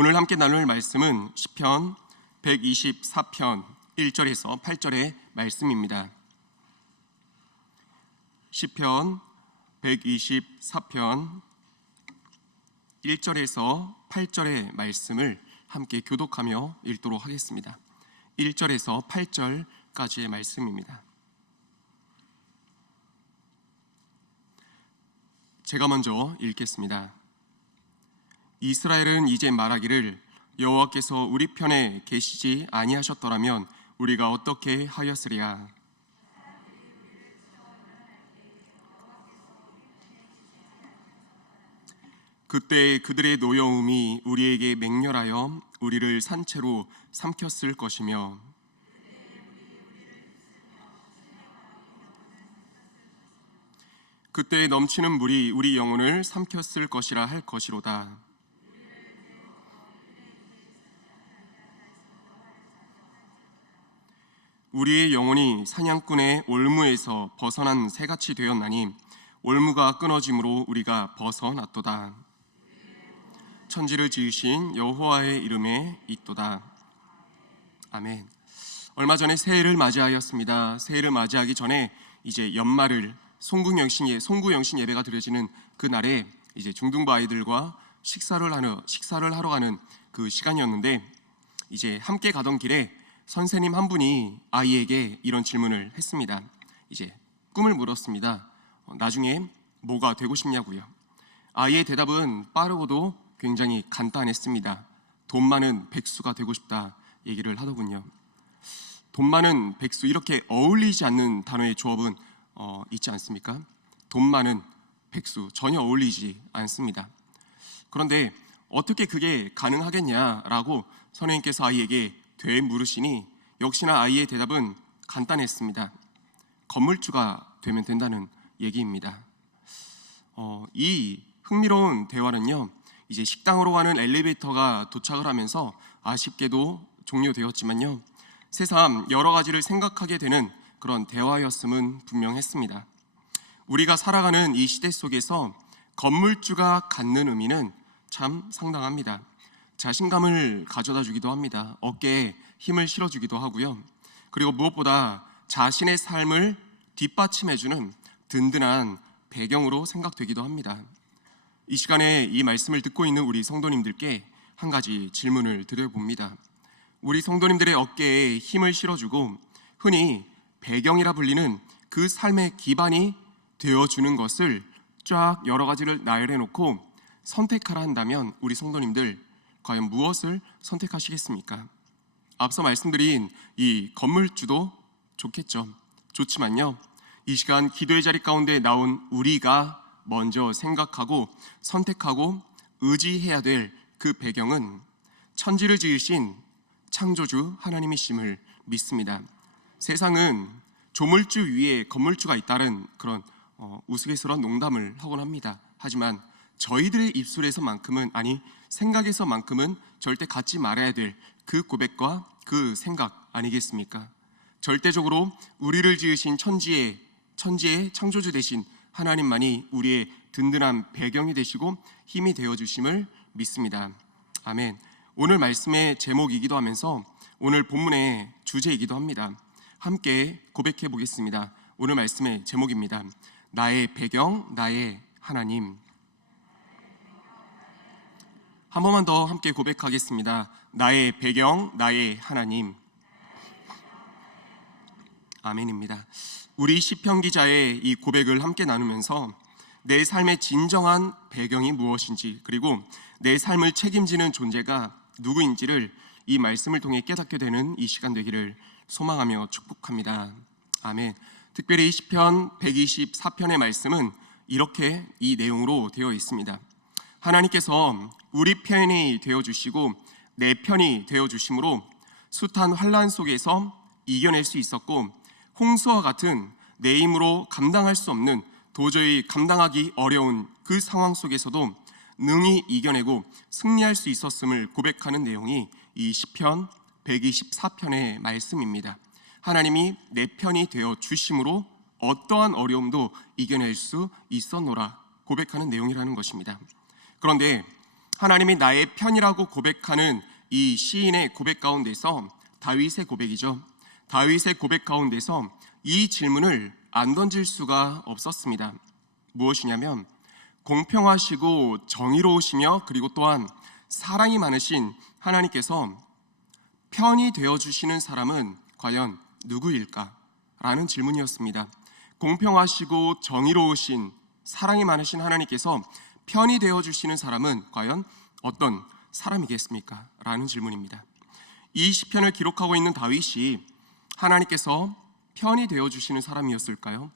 오늘 함께 나눌 말씀은 시편 124편 1절에서 8절의 말씀입니다. 시편 124편 1절에서 8절의 말씀을 함께 교독하며 읽도록 하겠습니다. 1절에서 8절까지의 말씀입니다. 제가 먼저 읽겠습니다. 이스라엘은 이제 말하기를 여호와께서 우리 편에 계시지 아니하셨더라면 우리가 어떻게 하였으랴. 그때 그들의 노여움이 우리에게 맹렬하여 우리를 산채로 삼켰을 것이며 그때 넘치는 물이 우리 영혼을 삼켰을 것이라 할 것이로다. 우리의 영혼이 사냥꾼의 올무에서 벗어난 새같이 되었나니 올무가 끊어짐으로 우리가 벗어났도다. 천지를 지으신 여호와의 이름에 있도다. 아멘. 얼마 전에 새해를 맞이하였습니다. 새해를 맞이하기 전에 이제 연말을 송구영신 예배가 드려지는 그 날에 이제 중등부 아이들과 식사를 하러 가는 그 시간이었는데, 이제 함께 가던 길에 선생님 한 분이 아이에게 이런 질문을 했습니다. 이제 꿈을 물었습니다. 나중에 뭐가 되고 싶냐고요. 아이의 대답은 빠르고도 굉장히 간단했습니다. 돈 많은 백수가 되고 싶다 얘기를 하더군요. 돈 많은 백수, 이렇게 어울리지 않는 단어의 조합은 있지 않습니까? 돈 많은 백수, 전혀 어울리지 않습니다. 그런데 어떻게 그게 가능하겠냐라고 선생님께서 아이에게 되물으시니 역시나 아이의 대답은 간단했습니다. 건물주가 되면 된다는 얘기입니다. 이 흥미로운 대화는요, 이제 식당으로 가는 엘리베이터가 도착을 하면서 아쉽게도 종료되었지만요, 새삼 여러 가지를 생각하게 되는 그런 대화였음은 분명했습니다. 우리가 살아가는 이 시대 속에서 건물주가 갖는 의미는 참 상당합니다. 자신감을 가져다 주기도 합니다. 어깨에 힘을 실어주기도 하고요. 그리고 무엇보다 자신의 삶을 뒷받침해주는 든든한 배경으로 생각되기도 합니다. 이 시간에 이 말씀을 듣고 있는 우리 성도님들께 한 가지 질문을 드려봅니다. 우리 성도님들의 어깨에 힘을 실어주고 흔히 배경이라 불리는 그 삶의 기반이 되어주는 것을 쫙 여러 가지를 나열해놓고 선택하라 한다면 우리 성도님들 과연 무엇을 선택하시겠습니까? 앞서 말씀드린 이 건물주도 좋겠죠. 좋지만요, 이 시간 기도의 자리 가운데 나온 우리가 먼저 생각하고 선택하고 의지해야 될 그 배경은 천지를 지으신 창조주 하나님이심을 믿습니다. 세상은 조물주 위에 건물주가 있다는 그런 우스갯소리한 농담을 하곤 합니다. 하지만 저희들의 입술에서만큼은, 아니 생각에서만큼은 절대 갖지 말아야 될 그 고백과 그 생각 아니겠습니까? 절대적으로 우리를 지으신 천지의 창조주 되신 하나님만이 우리의 든든한 배경이 되시고 힘이 되어주심을 믿습니다. 아멘. 오늘 말씀의 제목이기도 하면서 오늘 본문의 주제이기도 합니다. 함께 고백해 보겠습니다. 오늘 말씀의 제목입니다. 나의 배경, 나의 하나님. 한 번만 더 함께 고백하겠습니다. 나의 배경, 나의 하나님. 아멘입니다. 우리 시편 기자의 이 고백을 함께 나누면서 내 삶의 진정한 배경이 무엇인지, 그리고 내 삶을 책임지는 존재가 누구인지를 이 말씀을 통해 깨닫게 되는 이 시간 되기를 소망하며 축복합니다. 아멘. 특별히 이 시편 124편의 말씀은 이렇게 이 내용으로 되어 있습니다. 하나님께서 우리 편이 되어주시고 내 편이 되어주심으로 숱한 환난 속에서 이겨낼 수 있었고, 홍수와 같은 내 힘으로 감당할 수 없는, 도저히 감당하기 어려운 그 상황 속에서도 능히 이겨내고 승리할 수 있었음을 고백하는 내용이 이 시편 124편의 말씀입니다. 하나님이 내 편이 되어 주심으로 어떠한 어려움도 이겨낼 수 있었노라 고백하는 내용이라는 것입니다. 그런데 하나님이 나의 편이라고 고백하는 이 시인의 고백 가운데서 다윗의 고백이죠. 다윗의 고백 가운데서 이 질문을 안 던질 수가 없었습니다. 무엇이냐면 공평하시고 정의로우시며 그리고 또한 사랑이 많으신 하나님께서 편이 되어주시는 사람은 과연 누구일까? 라는 질문이었습니다. 공평하시고 정의로우신 사랑이 많으신 하나님께서 편이 되어주시는 사람은 과연 어떤 사람이겠습니까? 라는 질문입니다. 이 시편을 기록하고 있는 다윗이 하나님께서 편이 되어주시는 사람이었을까요?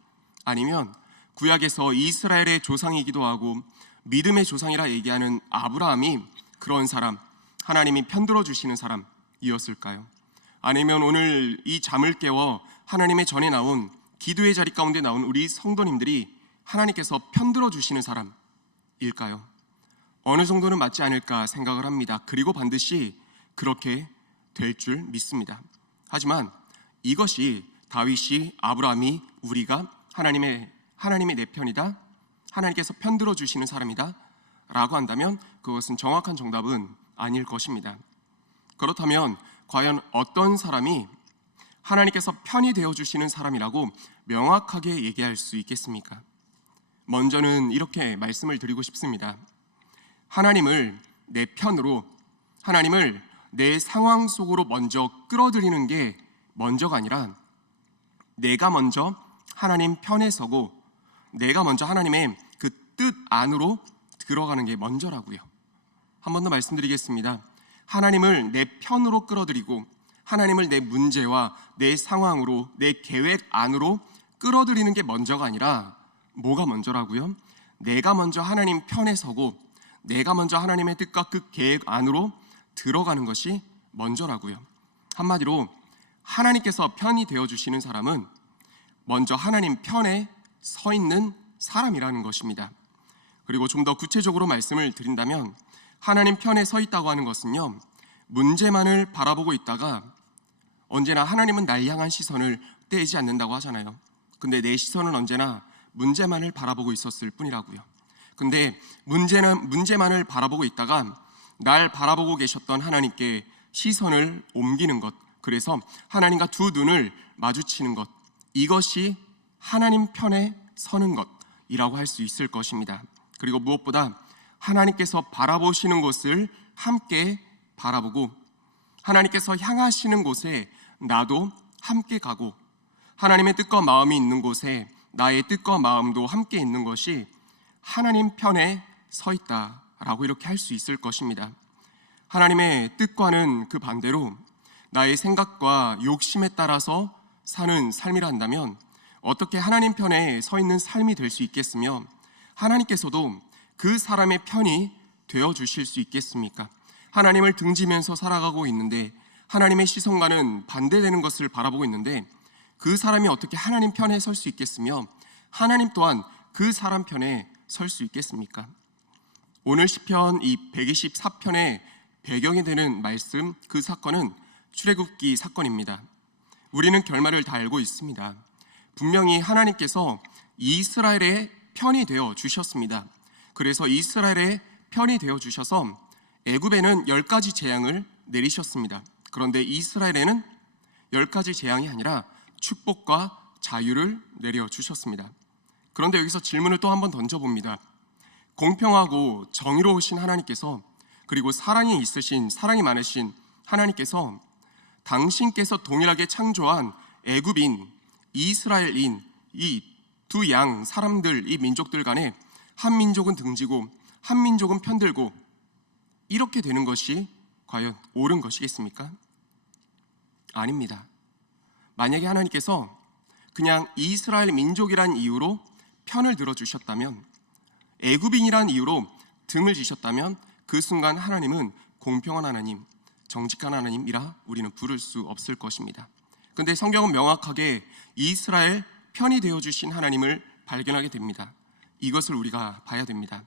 아니면 구약에서 이스라엘의 조상이기도 하고 믿음의 조상이라 얘기하는 아브라함이 그런 사람, 하나님이 편들어 주시는 사람이었을까요? 아니면 오늘 이 잠을 깨워 하나님의 전에 나온 기도의 자리 가운데 나온 우리 성도님들이 하나님께서 편들어 주시는 사람일까요? 어느 정도는 맞지 않을까 생각을 합니다. 그리고 반드시 그렇게 될 줄 믿습니다. 하지만 이것이 다윗이 아브라함이 우리가 하나님의 내 편이다, 하나님께서 편들어 주시는 사람이다 라고 한다면 그것은 정확한 정답은 아닐 것입니다. 그렇다면 과연 어떤 사람이 하나님께서 편이 되어 주시는 사람이라고 명확하게 얘기할 수 있겠습니까? 먼저는 이렇게 말씀을 드리고 싶습니다. 하나님을 내 편으로, 하나님을 내 상황 속으로 먼저 끌어들이는 게 먼저가 아니라 내가 먼저 하나님 편에 서고 내가 먼저 하나님의 그 뜻 안으로 들어가는 게 먼저라고요. 한 번 더 말씀드리겠습니다. 하나님을 내 편으로 끌어들이고 하나님을 내 문제와 내 상황으로, 내 계획 안으로 끌어들이는 게 먼저가 아니라 뭐가 먼저라고요? 내가 먼저 하나님 편에 서고 내가 먼저 하나님의 뜻과 그 계획 안으로 들어가는 것이 먼저라고요. 한마디로 하나님께서 편이 되어주시는 사람은 먼저 하나님 편에 서 있는 사람이라는 것입니다. 그리고 좀 더 구체적으로 말씀을 드린다면 하나님 편에 서 있다고 하는 것은요, 문제만을 바라보고 있다가 언제나 하나님은 날 향한 시선을 떼지 않는다고 하잖아요. 근데 내 시선은 언제나 문제만을 바라보고 있었을 뿐이라고요. 근데 문제만을 바라보고 있다가 날 바라보고 계셨던 하나님께 시선을 옮기는 것, 그래서 하나님과 두 눈을 마주치는 것, 이것이 하나님 편에 서는 것이라고 할 수 있을 것입니다. 그리고 무엇보다 하나님께서 바라보시는 곳을 함께 바라보고 하나님께서 향하시는 곳에 나도 함께 가고 하나님의 뜻과 마음이 있는 곳에 나의 뜻과 마음도 함께 있는 것이 하나님 편에 서 있다라고 이렇게 할 수 있을 것입니다. 하나님의 뜻과는 그 반대로 나의 생각과 욕심에 따라서 사는 삶이라 한다면 어떻게 하나님 편에 서 있는 삶이 될 수 있겠으며 하나님께서도 그 사람의 편이 되어주실 수 있겠습니까? 하나님을 등지면서 살아가고 있는데 하나님의 시선과는 반대되는 것을 바라보고 있는데 그 사람이 어떻게 하나님 편에 설 수 있겠으며 하나님 또한 그 사람 편에 설 수 있겠습니까? 오늘 시편 이 124편의 배경이 되는 말씀, 그 사건은 출애굽기 사건입니다. 우리는 결말을 다 알고 있습니다. 분명히 하나님께서 이스라엘의 편이 되어 주셨습니다. 그래서 이스라엘의 편이 되어 주셔서 애굽에는 10가지 재앙을 내리셨습니다. 그런데 이스라엘에는 10가지 재앙이 아니라 축복과 자유를 내려 주셨습니다. 그런데 여기서 질문을 또 한번 던져봅니다. 공평하고 정의로우신 하나님께서, 그리고 사랑이 있으신, 사랑이 많으신 하나님께서 당신께서 동일하게 창조한 애굽인, 이스라엘인 이 두 양 사람들, 이 민족들 간에 한 민족은 등지고 한 민족은 편들고 이렇게 되는 것이 과연 옳은 것이겠습니까? 아닙니다. 만약에 하나님께서 그냥 이스라엘 민족이란 이유로 편을 들어주셨다면, 애굽인이란 이유로 등을 지셨다면 그 순간 하나님은 공평한 하나님, 정직한 하나님이라 우리는 부를 수 없을 것입니다. 그런데 성경은 명확하게 이스라엘 편이 되어주신 하나님을 발견하게 됩니다. 이것을 우리가 봐야 됩니다.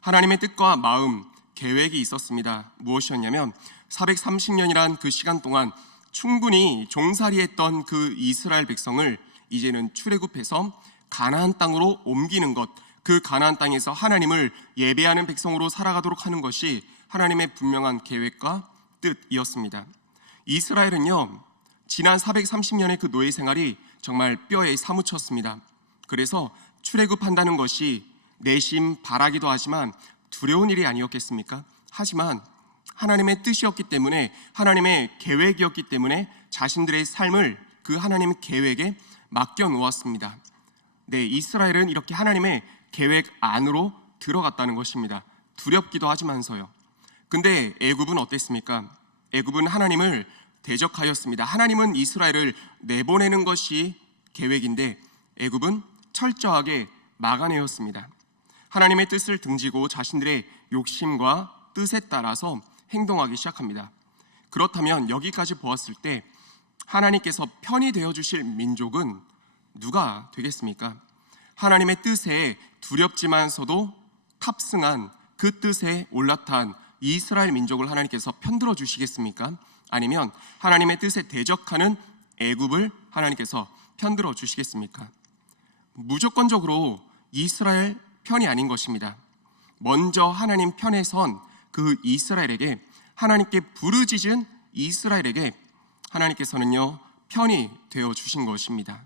하나님의 뜻과 마음, 계획이 있었습니다. 무엇이었냐면 430년이란 그 시간 동안 충분히 종살이했던 그 이스라엘 백성을 이제는 출애굽해서 가나안 땅으로 옮기는 것, 그 가나안 땅에서 하나님을 예배하는 백성으로 살아가도록 하는 것이 하나님의 분명한 계획과 뜻이었습니다. 이스라엘은요, 지난 430년의 그 노예 생활이 정말 뼈에 사무쳤습니다. 그래서 출애굽한다는 것이 내심 바라기도 하지만 두려운 일이 아니었겠습니까? 하지만 하나님의 뜻이었기 때문에, 하나님의 계획이었기 때문에 자신들의 삶을 그 하나님 계획에 맡겨 놓았습니다. 네, 이스라엘은 이렇게 하나님의 계획 안으로 들어갔다는 것입니다. 두렵기도 하지만서요. 근데 애굽은 어땠습니까? 애굽은 하나님을 대적하였습니다. 하나님은 이스라엘을 내보내는 것이 계획인데 애굽은 철저하게 막아내었습니다. 하나님의 뜻을 등지고 자신들의 욕심과 뜻에 따라서 행동하기 시작합니다. 그렇다면 여기까지 보았을 때 하나님께서 편이 되어주실 민족은 누가 되겠습니까? 하나님의 뜻에 두렵지만서도 탑승한 그 뜻에 올라탄 이스라엘 민족을 하나님께서 편들어 주시겠습니까? 아니면 하나님의 뜻에 대적하는 애굽을 하나님께서 편들어 주시겠습니까? 무조건적으로 이스라엘 편이 아닌 것입니다. 먼저 하나님 편에 선 그 이스라엘에게, 하나님께 부르짖은 이스라엘에게 하나님께서는요 편이 되어 주신 것입니다.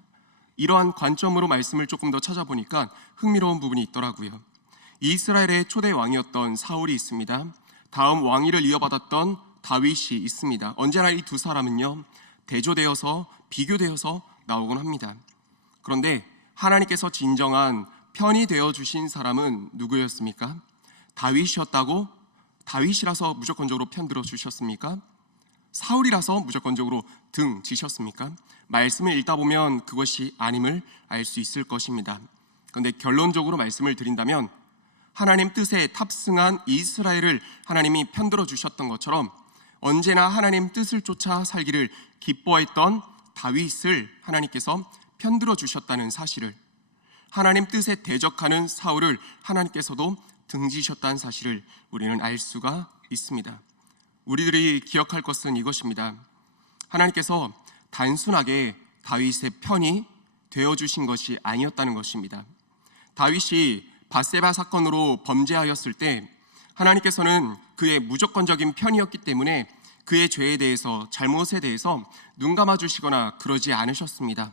이러한 관점으로 말씀을 조금 더 찾아보니까 흥미로운 부분이 있더라고요. 이스라엘의 초대 왕이었던 사울이 있습니다. 다음 왕위를 이어받았던 다윗이 있습니다. 언제나 이 두 사람은요 대조되어서 비교되어서 나오곤 합니다. 그런데 하나님께서 진정한 편이 되어 주신 사람은 누구였습니까? 다윗이었다고? 다윗이라서 무조건적으로 편들어 주셨습니까? 사울이라서 무조건적으로 등 지셨습니까? 말씀을 읽다 보면 그것이 아님을 알 수 있을 것입니다. 그런데 결론적으로 말씀을 드린다면 하나님 뜻에 탑승한 이스라엘을 하나님이 편들어 주셨던 것처럼 언제나 하나님 뜻을 쫓아 살기를 기뻐했던 다윗을 하나님께서 편들어 주셨다는 사실을, 하나님 뜻에 대적하는 사울을 하나님께서도 등지셨다는 사실을 우리는 알 수가 있습니다. 우리들이 기억할 것은 이것입니다. 하나님께서 단순하게 다윗의 편이 되어주신 것이 아니었다는 것입니다. 다윗이 밧세바 사건으로 범죄하였을 때 하나님께서는 그의 무조건적인 편이었기 때문에 그의 죄에 대해서, 잘못에 대해서 눈 감아주시거나 그러지 않으셨습니다.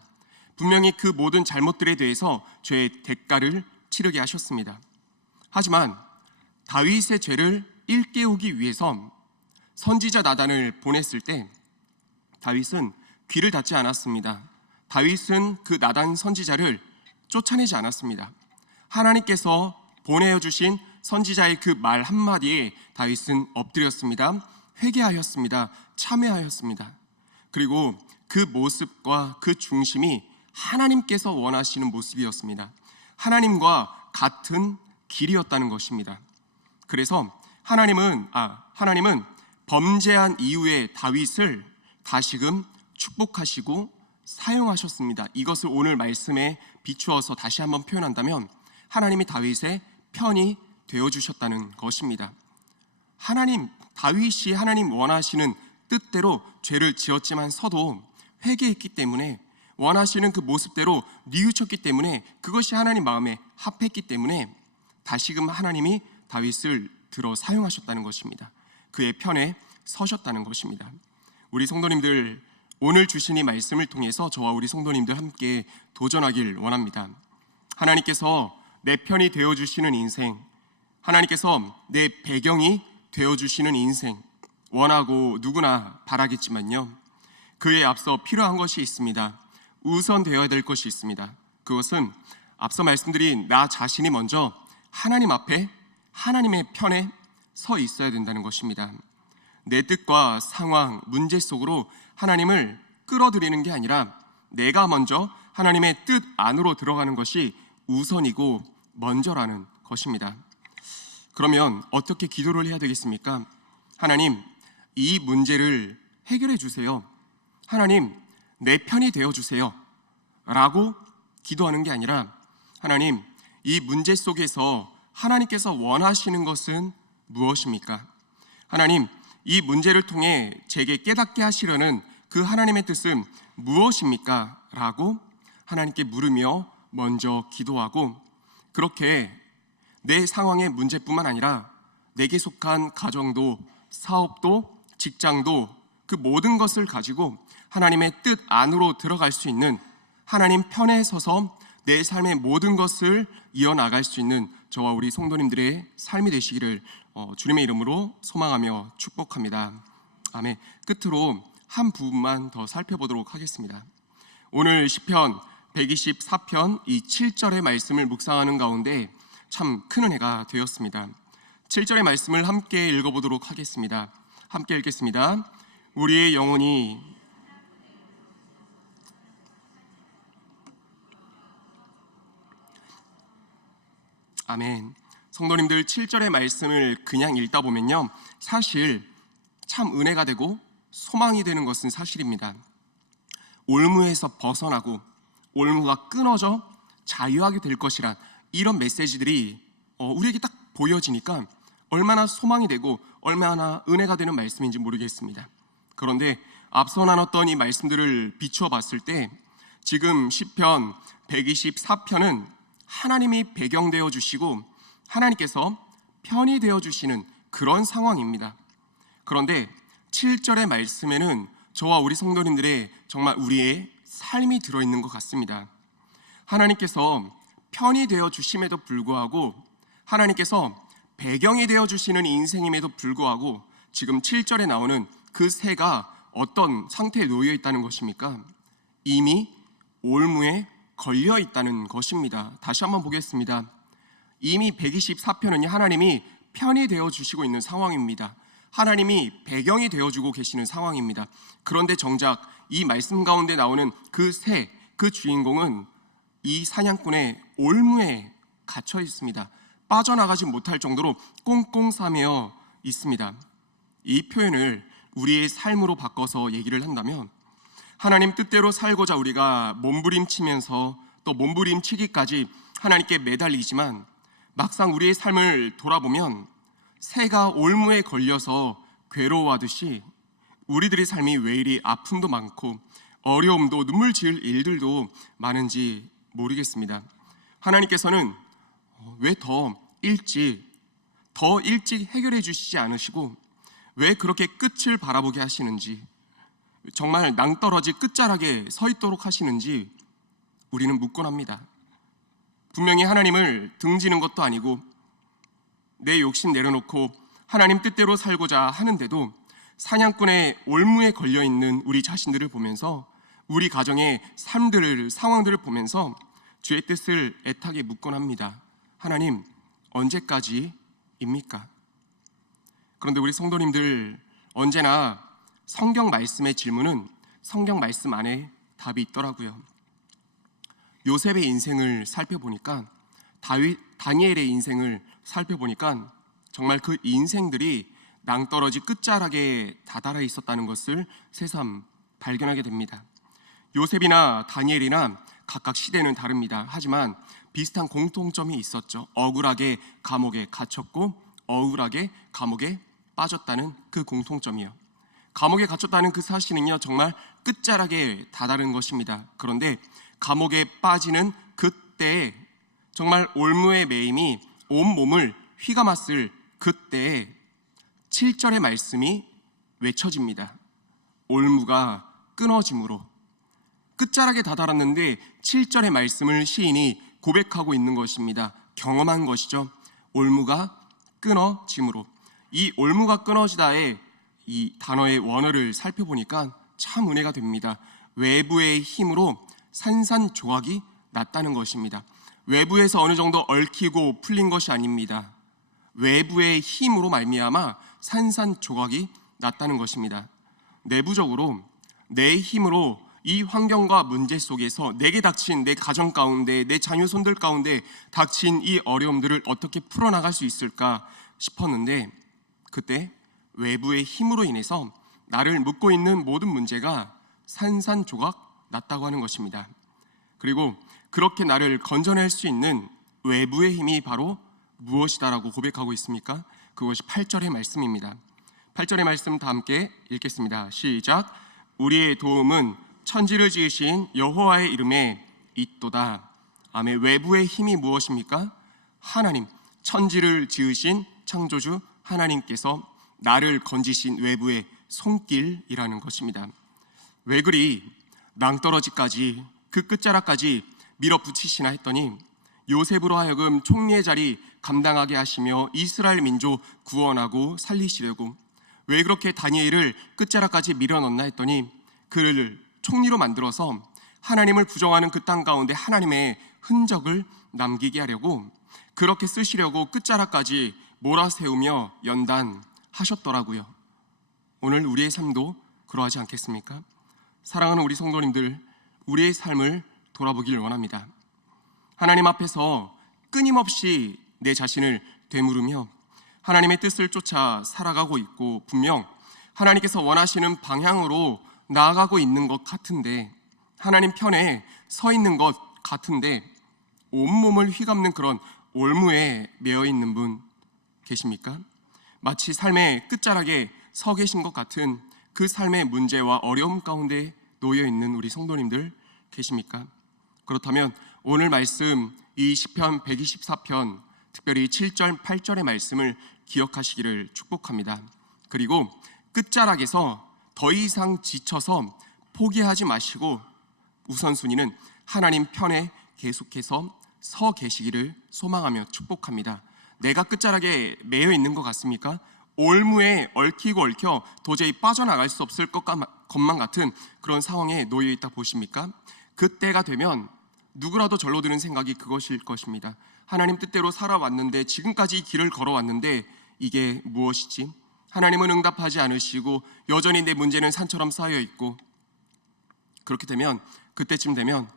분명히 그 모든 잘못들에 대해서 죄의 대가를 치르게 하셨습니다. 하지만 다윗의 죄를 일깨우기 위해서 선지자 나단을 보냈을 때 다윗은 귀를 닫지 않았습니다. 다윗은 그 나단 선지자를 쫓아내지 않았습니다. 하나님께서 보내주신 선지자의 그 말 한마디에 다윗은 엎드렸습니다. 회개하였습니다. 참회하였습니다. 그리고 그 모습과 그 중심이 하나님께서 원하시는 모습이었습니다. 하나님과 같은 길이었다는 것입니다. 그래서 하나님은 범죄한 이후에 다윗을 다시금 축복하시고 사용하셨습니다. 이것을 오늘 말씀에 비추어서 다시 한번 표현한다면 하나님이 다윗의 편이 되어주셨다는 것입니다. 다윗이 하나님 원하시는 뜻대로 죄를 지었지만서도 회개했기 때문에, 원하시는 그 모습대로 뉘우쳤기 때문에, 그것이 하나님 마음에 합했기 때문에 다시금 하나님이 다윗을 들어 사용하셨다는 것입니다. 그의 편에 서셨다는 것입니다. 우리 성도님들, 오늘 주신 이 말씀을 통해서 저와 우리 성도님들 함께 도전하길 원합니다. 하나님께서 내 편이 되어주시는 인생, 하나님께서 내 배경이 되어주시는 인생 원하고 누구나 바라겠지만요, 그에 앞서 필요한 것이 있습니다. 우선 되어야 될 것이 있습니다. 그것은 앞서 말씀드린 나 자신이 먼저 하나님 앞에, 하나님의 편에 서 있어야 된다는 것입니다. 내 뜻과 상황, 문제 속으로 하나님을 끌어들이는 게 아니라 내가 먼저 하나님의 뜻 안으로 들어가는 것이 우선이고 먼저라는 것입니다. 그러면 어떻게 기도를 해야 되겠습니까? 하나님, 이 문제를 해결해 주세요. 하나님, 내 편이 되어 주세요 라고 기도하는 게 아니라, 하나님, 이 문제 속에서 하나님께서 원하시는 것은 무엇입니까? 하나님, 이 문제를 통해 제게 깨닫게 하시려는 그 하나님의 뜻은 무엇입니까? 라고 하나님께 물으며 먼저 기도하고, 그렇게 내 상황의 문제뿐만 아니라 내게 속한 가정도, 사업도, 직장도, 그 모든 것을 가지고 하나님의 뜻 안으로 들어갈 수 있는, 하나님 편에 서서 내 삶의 모든 것을 이어나갈 수 있는 저와 우리 성도님들의 삶이 되시기를 주님의 이름으로 소망하며 축복합니다. 아멘. 끝으로 한 부분만 더 살펴보도록 하겠습니다. 오늘 시편 124편 이 7절의 말씀을 묵상하는 가운데 참 큰 은혜가 되었습니다. 7절의 말씀을 함께 읽어보도록 하겠습니다. 함께 읽겠습니다. 우리의 영혼이 아멘. 성도님들, 7절의 말씀을 그냥 읽다 보면요, 사실 참 은혜가 되고 소망이 되는 것은 사실입니다. 올무에서 벗어나고 올무가 끊어져 자유하게 될 것이란 이런 메시지들이 우리에게 딱 보여지니까 얼마나 소망이 되고 얼마나 은혜가 되는 말씀인지 모르겠습니다. 그런데 앞서 나눴던 이 말씀들을 비추어 봤을 때 지금 시편 124편은 하나님이 배경되어 주시고 하나님께서 편이 되어 주시는 그런 상황입니다. 그런데 7절의 말씀에는 저와 우리 성도님들의 정말 우리의 삶이 들어있는 것 같습니다. 하나님께서 편이 되어 주심에도 불구하고, 하나님께서 배경이 되어 주시는 인생임에도 불구하고 지금 7절에 나오는 그 새가 어떤 상태에 놓여 있다는 것입니까? 이미 올무에 걸려 있다는 것입니다. 다시 한번 보겠습니다. 이미 124편은 하나님이 편이 되어 주시고 있는 상황입니다. 하나님이 배경이 되어주고 계시는 상황입니다. 그런데 정작 이 말씀 가운데 나오는 그 새, 그 주인공은 이 사냥꾼의 올무에 갇혀 있습니다. 빠져나가지 못할 정도로 꽁꽁 싸매어 있습니다. 이 표현을 우리의 삶으로 바꿔서 얘기를 한다면, 하나님 뜻대로 살고자 우리가 몸부림치면서 또 몸부림치기까지 하나님께 매달리지만 막상 우리의 삶을 돌아보면 새가 올무에 걸려서 괴로워하듯이 우리들의 삶이 왜 이리 아픔도 많고 어려움도 눈물 지을 일들도 많은지 모르겠습니다. 하나님께서는 왜 더 일찍 해결해 주시지 않으시고 왜 그렇게 끝을 바라보게 하시는지, 정말 낭떠러지 끝자락에 서 있도록 하시는지 우리는 묻곤 합니다. 분명히 하나님을 등지는 것도 아니고 내 욕심 내려놓고 하나님 뜻대로 살고자 하는데도 사냥꾼의 올무에 걸려있는 우리 자신들을 보면서, 우리 가정의 상황들을 보면서 주의 뜻을 애타게 묻곤 합니다. 하나님, 언제까지입니까? 그런데 우리 성도님들, 언제나 성경 말씀의 질문은 성경 말씀 안에 답이 있더라고요. 요셉의 인생을 살펴보니까, 다니엘의 인생을 살펴보니까 정말 그 인생들이 낭떠러지 끝자락에 다다라 있었다는 것을 새삼 발견하게 됩니다. 요셉이나 다니엘이나 각각 시대는 다릅니다. 하지만 비슷한 공통점이 있었죠. 억울하게 감옥에 갇혔고 억울하게 감옥에 빠졌다는 그 공통점이요. 감옥에 갇혔다는 그 사실은요, 정말 끝자락에 다다른 것입니다. 그런데 감옥에 빠지는 그때에, 정말 올무의 매임이 온몸을 휘감았을 그때에 7절의 말씀이 외쳐집니다. 올무가 끊어짐으로. 끝자락에 다다랐는데 7절의 말씀을 시인이 고백하고 있는 것입니다. 경험한 것이죠. 올무가 끊어짐으로. 이 올무가 끊어지다의 이 단어의 원어를 살펴보니까 참 은혜가 됩니다. 외부의 힘으로 산산조각이 났다는 것입니다. 외부에서 어느 정도 얽히고 풀린 것이 아닙니다. 외부의 힘으로 말미암아 산산조각이 났다는 것입니다. 내부적으로 내 힘으로 이 환경과 문제 속에서 내게 닥친, 내 가정 가운데, 내 자녀 손들 가운데 닥친 이 어려움들을 어떻게 풀어나갈 수 있을까 싶었는데, 그때 외부의 힘으로 인해서 나를 묶고 있는 모든 문제가 산산조각 났다고 하는 것입니다. 그리고 그렇게 나를 건져낼 수 있는 외부의 힘이 바로 무엇이다라고 고백하고 있습니까? 그것이 8절의 말씀입니다. 8절의 말씀 다 함께 읽겠습니다. 시작. 우리의 도움은 천지를 지으신 여호와의 이름에 있도다. 아멘. 외부의 힘이 무엇입니까? 하나님, 천지를 지으신 창조주 하나님께서 나를 건지신 외부의 손길이라는 것입니다. 왜 그리 낭떠러지까지 그 끝자락까지 밀어붙이시나 했더니 요셉으로 하여금 총리의 자리 감당하게 하시며 이스라엘 민족 구원하고 살리시려고. 왜 그렇게 다니엘을 끝자락까지 밀어넣나 했더니 그를 총리로 만들어서 하나님을 부정하는 그 땅 가운데 하나님의 흔적을 남기게 하려고, 그렇게 쓰시려고 끝자락까지 몰아세우며 연단하셨더라고요. 오늘 우리의 삶도 그러하지 않겠습니까? 사랑하는 우리 성도님들, 우리의 삶을 돌아보길 원합니다. 하나님 앞에서 끊임없이 내 자신을 되물으며 하나님의 뜻을 쫓아 살아가고 있고, 분명 하나님께서 원하시는 방향으로 나아가고 있는 것 같은데, 하나님 편에 서 있는 것 같은데 온몸을 휘감는 그런 올무에 매여 있는 분 계십니까? 마치 삶의 끝자락에 서 계신 것 같은 그 삶의 문제와 어려움 가운데 놓여 있는 우리 성도님들 계십니까? 그렇다면 오늘 말씀, 이 시편 124편 특별히 7절 8절의 말씀을 기억하시기를 축복합니다. 그리고 끝자락에서 더 이상 지쳐서 포기하지 마시고 우선순위는 하나님 편에 계속해서 서 계시기를 소망하며 축복합니다. 내가 끝자락에 매여 있는 것 같습니까? 올무에 얽히고 얽혀 도저히 빠져나갈 수 없을 것만 같은 그런 상황에 놓여 있다 보십니까? 그때가 되면 누구라도 절로 드는 생각이 그것일 것입니다. 하나님 뜻대로 살아왔는데, 지금까지 이 길을 걸어왔는데 이게 무엇이지? 하나님은 응답하지 않으시고 여전히 내 문제는 산처럼 쌓여 있고, 그렇게 되면, 그때쯤 되면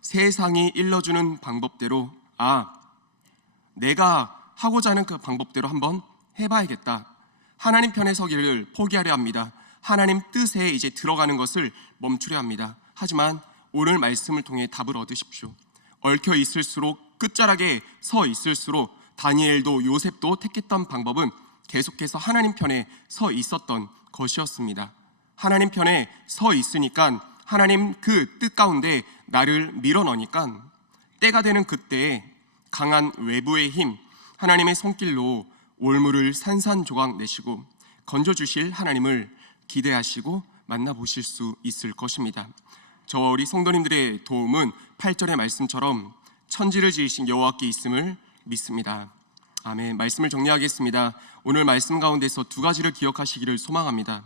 세상이 일러주는 방법대로, 내가 하고자 하는 그 방법대로 한번 해봐야겠다. 하나님 편에 서기를 포기하려 합니다. 하나님 뜻에 이제 들어가는 것을 멈추려 합니다. 하지만 오늘 말씀을 통해 답을 얻으십시오. 얽혀 있을수록, 끝자락에 서 있을수록 다니엘도 요셉도 택했던 방법은 계속해서 하나님 편에 서 있었던 것이었습니다. 하나님 편에 서 있으니까, 하나님 그 뜻 가운데 나를 밀어넣으니까 때가 되는 그때에 강한 외부의 힘, 하나님의 손길로 올무를 산산조각 내시고 건져주실 하나님을 기대하시고 만나보실 수 있을 것입니다. 저와 우리 성도님들의 도움은 8절의 말씀처럼 천지를 지으신 여호와께 있음을 믿습니다. 아멘. 말씀을 정리하겠습니다. 오늘 말씀 가운데서 두 가지를 기억하시기를 소망합니다.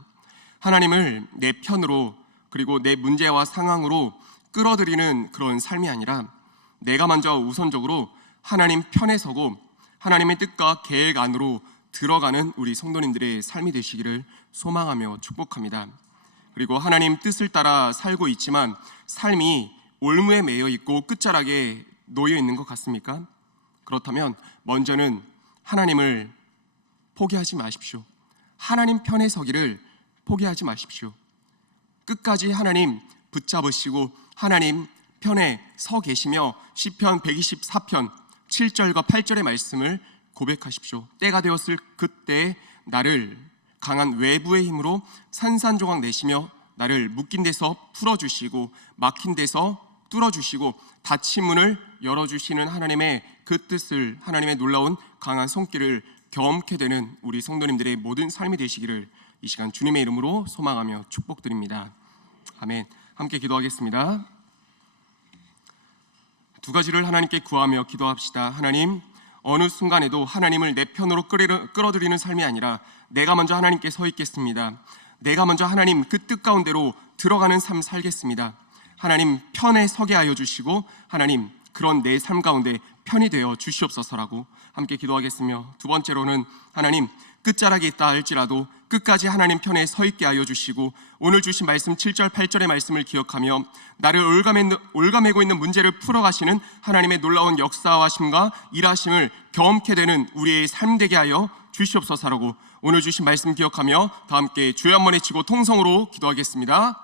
하나님을 내 편으로, 그리고 내 문제와 상황으로 끌어들이는 그런 삶이 아니라 내가 먼저 우선적으로 하나님 편에 서고 하나님의 뜻과 계획 안으로 들어가는 우리 성도님들의 삶이 되시기를 소망하며 축복합니다. 그리고 하나님 뜻을 따라 살고 있지만 삶이 올무에 매여 있고 끝자락에 놓여 있는 것 같습니까? 그렇다면 먼저는 하나님을 포기하지 마십시오. 하나님 편에 서기를 포기하지 마십시오. 끝까지 하나님 붙잡으시고 하나님 편에 서 계시며 시편 124편 7절과 8절의 말씀을 고백하십시오. 때가 되었을 그때 나를 강한 외부의 힘으로 산산조각 내시며 나를 묶인 데서 풀어주시고 막힌 데서 뚫어주시고 닫힌 문을 열어주시는 하나님의 그 뜻을, 하나님의 놀라운 강한 손길을 경험케 되는 우리 성도님들의 모든 삶이 되시기를 이 시간 주님의 이름으로 소망하며 축복드립니다. 아멘. 함께 기도하겠습니다. 두 가지를 하나님께 구하며 기도합시다. 하나님, 어느 순간에도 하나님을 내 편으로 끌어들이는 삶이 아니라 내가 먼저 하나님께 서 있겠습니다. 내가 먼저 하나님 그 뜻 가운데로 들어가는 삶 살겠습니다. 하나님 편에 서게 하여 주시고 하나님 그런 내 삶 가운데 편이 되어 주시옵소서라고 함께 기도하겠으며, 두 번째로는 하나님 끝자락에 있다 할지라도 끝까지 하나님 편에 서 있게 하여 주시고 오늘 주신 말씀 7절 8절의 말씀을 기억하며 나를 올가매고 있는 문제를 풀어가시는 하나님의 놀라운 역사하심과 일하심을 경험케 되는 우리의 삶 되게 하여 주시옵소서라고 오늘 주신 말씀 기억하며 다 함께 주여 한번 외치고 통성으로 기도하겠습니다.